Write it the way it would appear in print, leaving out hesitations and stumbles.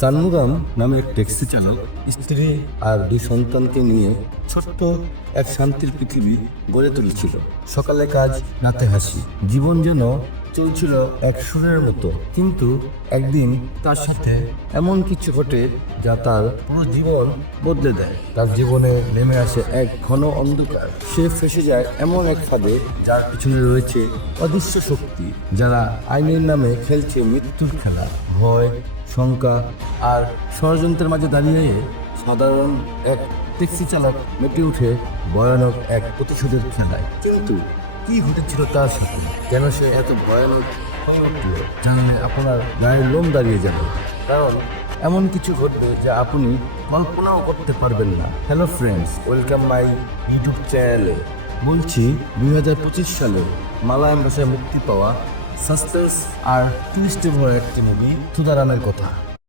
সানমুগাম নামে এক ট্যাক্সি চালক স্ত্রী আর দুই সন্তানকে নিয়ে ছোট্ট এক শান্তির পৃথিবী গড়ে তুলেছিল। সকালে কাজ, রাতে হাসি, জীবন যেন চলছিল এক সুরের মতো। কিন্তু একদিন তার সাথে এমন কিছু ঘটে যা তার পুরো জীবন বদলে দেয়। তার জীবনে নেমে আসে এক ঘন অন্ধকার। সে ফেসে যায় এমন এক ফাঁদে যার পিছনে রয়েছে অদৃশ্য শক্তি, যারা আইনের নামে খেলছে মৃত্যুর খেলা। ভয়, শঙ্কা আর ষড়যন্ত্রের মাঝে দাঁড়িয়ে সাধারণ এক ট্যাক্সি চালক মেতে উঠে ভয়ানক এক প্রতিশোধের খেলায়। কিন্তু কি ঘটেছিল তার সাথে, কেন সে এত ভয়ানক হয়ে উঠল, জানলে আপনার গায়ের লোম দাঁড়িয়ে যাবে। কারণ এমন কিছু ঘটবে যা আপনি কল্পনাও করতে পারবেন না। Hello friends, welcome my YouTube চ্যানেলে। বলছি 2025 সালে মালায়ালাম ভাষায় মুক্তি পাওয়া সাসপেন্স আর টুইস্টে ভরা একটি মুভি সুদারামের কথা।